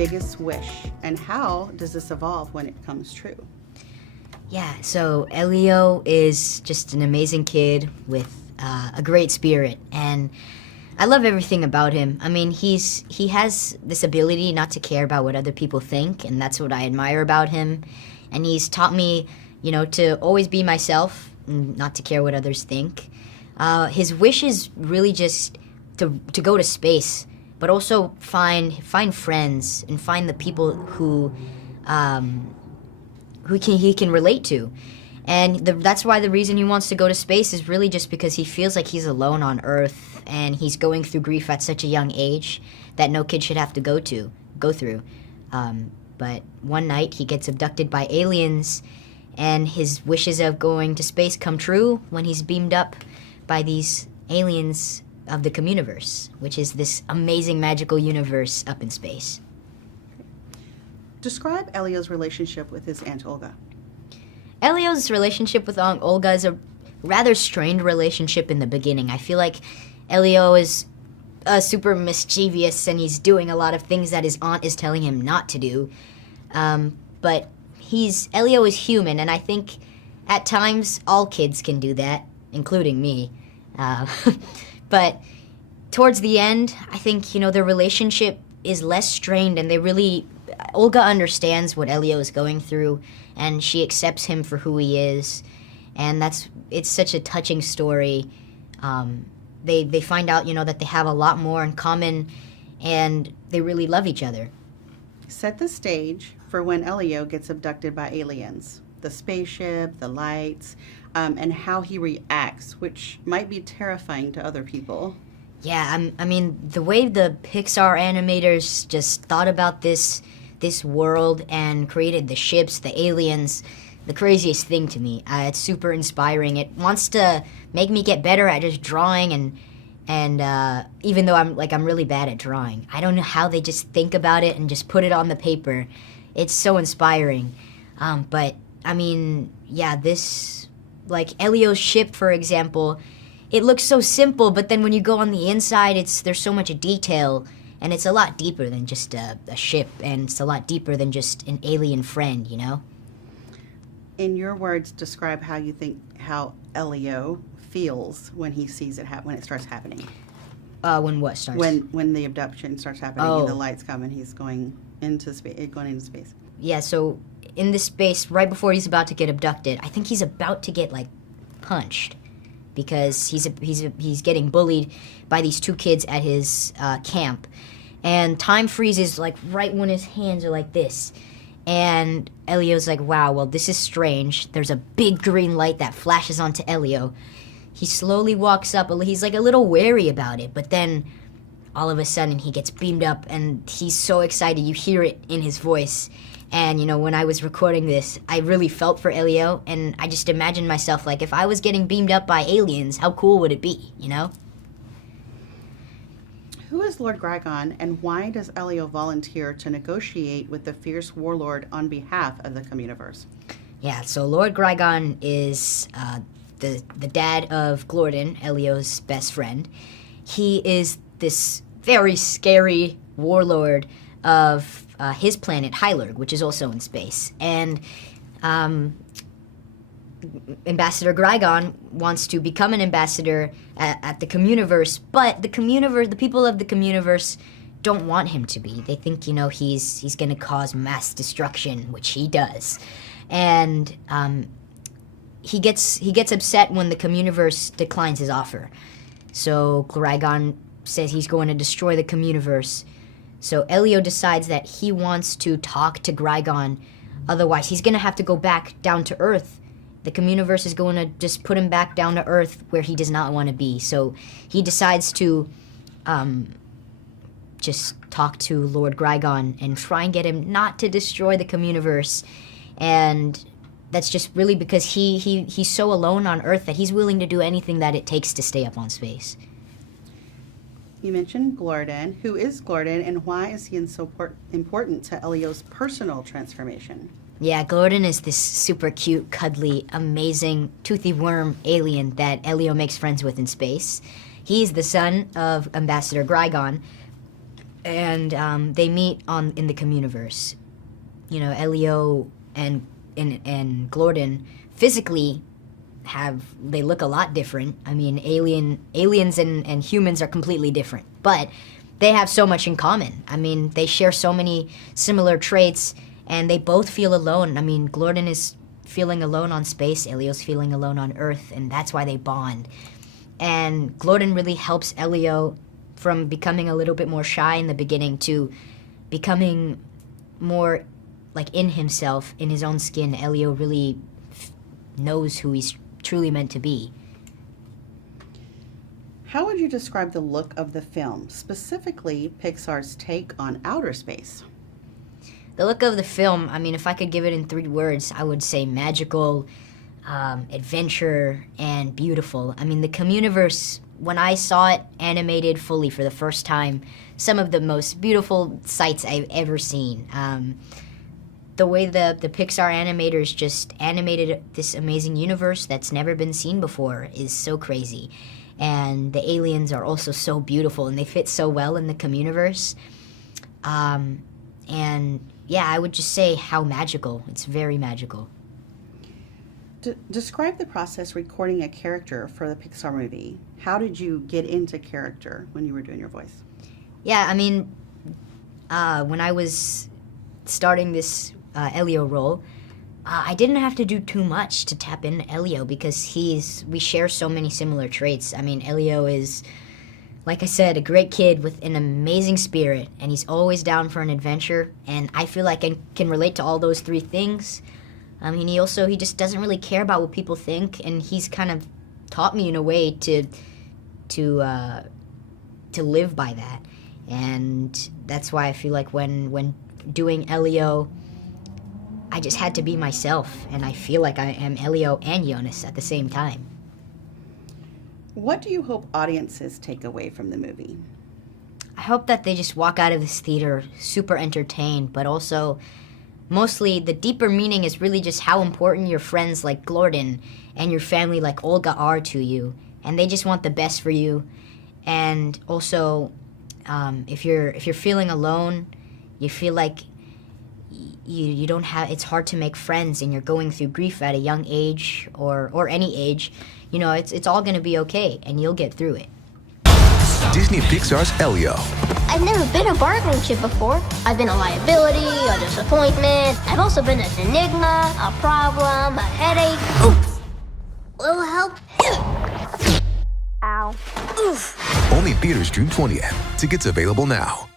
biggest wish, and how does this evolve when it comes true? Yeah, so Elio is just an amazing kid with a great spirit, and I love everything about him. I mean, he has this ability not to care about what other people think, and that's what I admire about him. And he's taught me, to always be myself, and not to care what others think. His wish is really just to go to space, but also find friends and find the people who he can relate to. And that's why the reason he wants to go to space is really just because he feels like he's alone on Earth, and he's going through grief at such a young age that no kid should have to go through. But one night he gets abducted by aliens, and his wishes of going to space come true when he's beamed up by these aliens of the Communiverse, which is this amazing magical universe up in space. Describe Elio's relationship with his Aunt Olga. Elio's relationship with Aunt Olga is a rather strained relationship in the beginning. I feel like Elio is super mischievous, and he's doing a lot of things that his aunt is telling him not to do. But Elio is human, and I think at times all kids can do that, including me. But towards the end, I think, their relationship is less strained, and Olga understands what Elio is going through, and she accepts him for who he is, and it's such a touching story. They find out, that they have a lot more in common, and they really love each other. Set the stage for when Elio gets abducted by aliens, the spaceship, the lights, and how he reacts, which might be terrifying to other people. Yeah, I mean, the way the Pixar animators just thought about this world and created the ships, the aliens, the craziest thing to me. It's super inspiring. It wants to make me get better at just drawing, and even though I'm really bad at drawing, I don't know how they just think about it and just put it on the paper. It's so inspiring. But I mean, yeah, like Elio's ship, for example, it looks so simple, but then when you go on the inside, there's so much detail, and it's a lot deeper than just a ship, and it's a lot deeper than just an alien friend, In your words, describe how Elio feels when he sees when it starts happening. When what starts? When the abduction starts happening and the lights come and he's going into space. Yeah, so in this space, right before he's about to get abducted, I think he's about to get punched, because he's getting bullied by these two kids at his camp, and time freezes right when his hands are like this, and Elio's like, wow, well, this is strange. There's a big green light that flashes onto Elio. He slowly walks up. He's a little wary about it, but then all of a sudden he gets beamed up, and he's so excited. You hear it in his voice. And, when I was recording this, I really felt for Elio, and I just imagined myself, if I was getting beamed up by aliens, how cool would it be, Who is Lord Gragon, and why does Elio volunteer to negotiate with the fierce warlord on behalf of the Communiverse? Yeah, so Lord Gragon is the dad of Glorden, Elio's best friend. He is this very scary warlord of his planet, Hylerg, which is also in space. And Ambassador Gragon wants to become an ambassador at the Communiverse, but the people of the Communiverse don't want him to be. They think, he's going to cause mass destruction, which he does. And he gets upset when the Communiverse declines his offer. So Gragon says he's going to destroy the Communiverse. So Elio decides that he wants to talk to Gragon, otherwise he's going to have to go back down to Earth. The Communiverse is going to just put him back down to Earth where he does not want to be. So he decides to just talk to Lord Gragon and try and get him not to destroy the Communiverse. And that's just really because he's so alone on Earth that he's willing to do anything that it takes to stay up on space. You mentioned Glorden. Who is Glorden, and why is he so important to Elio's personal transformation? Yeah, Glorden is this super cute, cuddly, amazing, toothy worm alien that Elio makes friends with in space. He's the son of Ambassador Gragon, and they meet in the Communiverse. You know, Elio and Glorden physically they look a lot different. I mean, aliens and humans are completely different, but they have so much in common. I mean, they share so many similar traits, and they both feel alone. I mean, Glorden is feeling alone on space, Elio's feeling alone on Earth, and that's why they bond. And Glorden really helps Elio from becoming a little bit more shy in the beginning to becoming more like in himself, in his own skin. Elio really knows who he's truly meant to be. How would you describe the look of the film, specifically Pixar's take on outer space? The look of the film, I mean, if I could give it in 3 words, I would say magical, adventure, and beautiful. I mean, the Communiverse, when I saw it animated fully for the first time, some of the most beautiful sights I've ever seen. The way the Pixar animators just animated this amazing universe that's never been seen before is so crazy. And the aliens are also so beautiful, and they fit so well in the Communiverse. And yeah, I would just say how magical. It's very magical. Describe the process recording a character for the Pixar movie. How did you get into character when you were doing your voice? Yeah, I mean, when I was starting this Elio role, I didn't have to do too much to tap into Elio because we share so many similar traits. I mean, Elio is, like I said, a great kid with an amazing spirit, and he's always down for an adventure, and I feel like I can relate to all those 3 things. I mean, he just doesn't really care about what people think, and he's kind of taught me in a way to live by that. And that's why I feel like when doing Elio, I just had to be myself, and I feel like I am Elio and Yonas at the same time. What do you hope audiences take away from the movie? I hope that they just walk out of this theater super entertained, but also mostly the deeper meaning is really just how important your friends like Glorden and your family like Olga are to you, and they just want the best for you. And also, if you're feeling alone, you feel like you don't have, it's hard to make friends, and you're going through grief at a young age or any age, you know, it's all going to be okay, and you'll get through it. Disney Pixar's Elio. I've never been a bargaining chip before. I've been a liability, a disappointment. I've also been an enigma, a problem, a headache. Oof. Little help. Ow. Oof. Only theaters June 20th. Tickets available now.